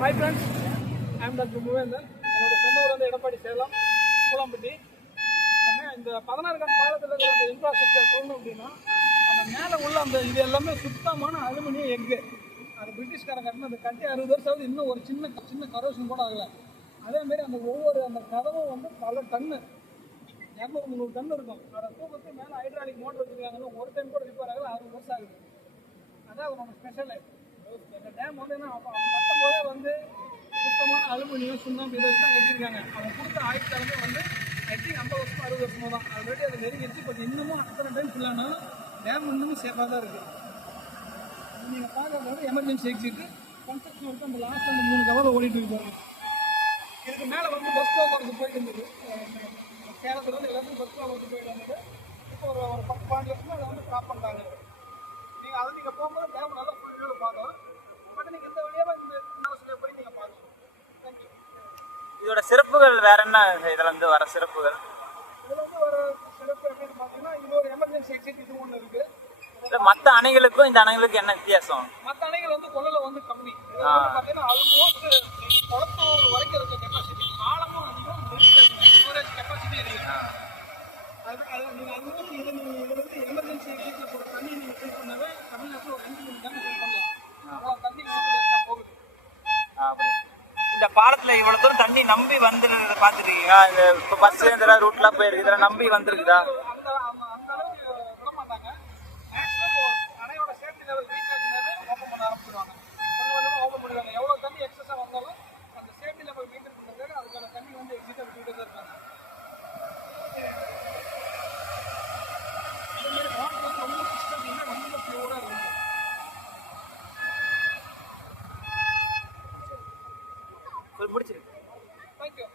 Hi friends I'm doctor Muvendhan என்னோட சொந்த ஊர் வந்து எடப்பாடி சேலம் கூலம்பட்டி இந்த பதினாறு கண் பாலத்தில் இருக்கிற அந்த இன்ஃப்ராஸ்ட்ரக்சர் சொல்லணும் அப்படின்னா அந்த மேலே உள்ள அந்த இது எல்லாமே சுத்தமான அலுமினியம் எஃகு. அது பிரிட்டிஷ்காரன் கட்டின அந்த கட்டி அறுபது வருஷம் ஆகுது. இன்னும் ஒரு சின்ன சின்ன கரோஷன் கூட ஆகலை. அதேமாரி அந்த ஒவ்வொரு அந்த கதவும் வந்து பல டன்னு இரநூறு முந்நூறு டன் இருக்கும். அதை தூக்கத்து மேலே ஹைட்ராலிக் மோட்டர் வச்சுருக்காங்கன்னு ஒரு டைம் கூட ரிப்பேர் ஆகல. அறுபது வருஷம் ஆகுது. அதான் அதோட ஸ்பெஷலு இந்த டேம் வந்து என்ன அப்போ அவங்க கட்டும் போதே வந்து சுத்தமான அலுமினியம் சுண்ணாம்பு இதை வச்சு தான் கட்டியிருக்காங்க. அவங்க கொடுத்த ஆயுட்காலமே வந்து ஐ திங்க் ஐம்பது வருஷம் அறுபது வருஷமா தான். ஆல்ரெடி அது நெருங்கிடுச்சு பட் இன்னமும் அத்தனை டைம் ஃபுல்லானாலும் டேம் இன்னமும் சேஃபாக தான் இருக்குது நீங்கள் பார்க்கறது வந்து எமர்ஜென்சி எக்ஸிட்டு கன்ஸ்ட்ரக்ஷன் வந்து அந்த லாஸ்ட் அந்த மூணு கவலை ஓடிட்டு இருக்காங்க இதுக்கு மேலே வந்து பஸ் போக்குவரத்து போயிட்டு இருந்தது. அஹ் சேலத்துல இருந்து எல்லாத்துக்கும் பஸ் போக்குவரத்து போயிட்டு இருந்தது இப்போ ஒரு ஒரு பத்து பாஞ்சு வருஷமாக அதை வந்து ஸ்டாப் பண்ணுறாங்க நீங்கள் அதை நீங்கள் போகும்போது டேம் நல்லா ஃபுல்லாக பார்க்கலாம் பட் நீங்கள் இந்த வழியாக இந்த யூனிவர்சிட்டியில் போய் நீங்கள் பார்க்கலாம் தேங்க்யூ இதோட சிறப்புகள் வேற என்ன இதுல இருந்து வர சிறப்புகள்? ஒரு ஒரு மத்த அணைகளுக்கும் இந்த அணைகளுக்கும் என்ன வித்தியாசம்? மற்ற அணைகள் வந்து கொள்ளல வந்து கம்மி. பார்த்தீங்கன்னா ஆல்மோஸ்ட் குளத்தூர் வரைக்கும் இருக்க கெப்பாசிட்டி ஆழமும் அதிகம் ஸ்டோரேஜ் கெப்பாசிட்டி இருக்கு. அது நீங்கள் அது வந்து இது நீங்கள் இது வந்து எமர்ஜென்சி எக்ஸிட்டில் போகிற தண்ணி நீங்கள் ஃபில் பண்ணவே தமிழ்நாட்டில் ஒரு ரெண்டு மூணு டேம் ஃபில் பண்ணலாம். அவ்வளோ தண்ணி போகுது. இந்த பாலத்துல இவ்வளவு தூரம் தண்ணி நம்பி வந்துருக்கிறத பாத்துருக்கீங்களா இந்த இப்ப பஸ் இதெல்லாம் ரூட்லாம் போயிருக்கு இதெல்லாம் நம்பி வந்திருக்குதா? பிடிச்சிருக்கு. தேங்க்யூ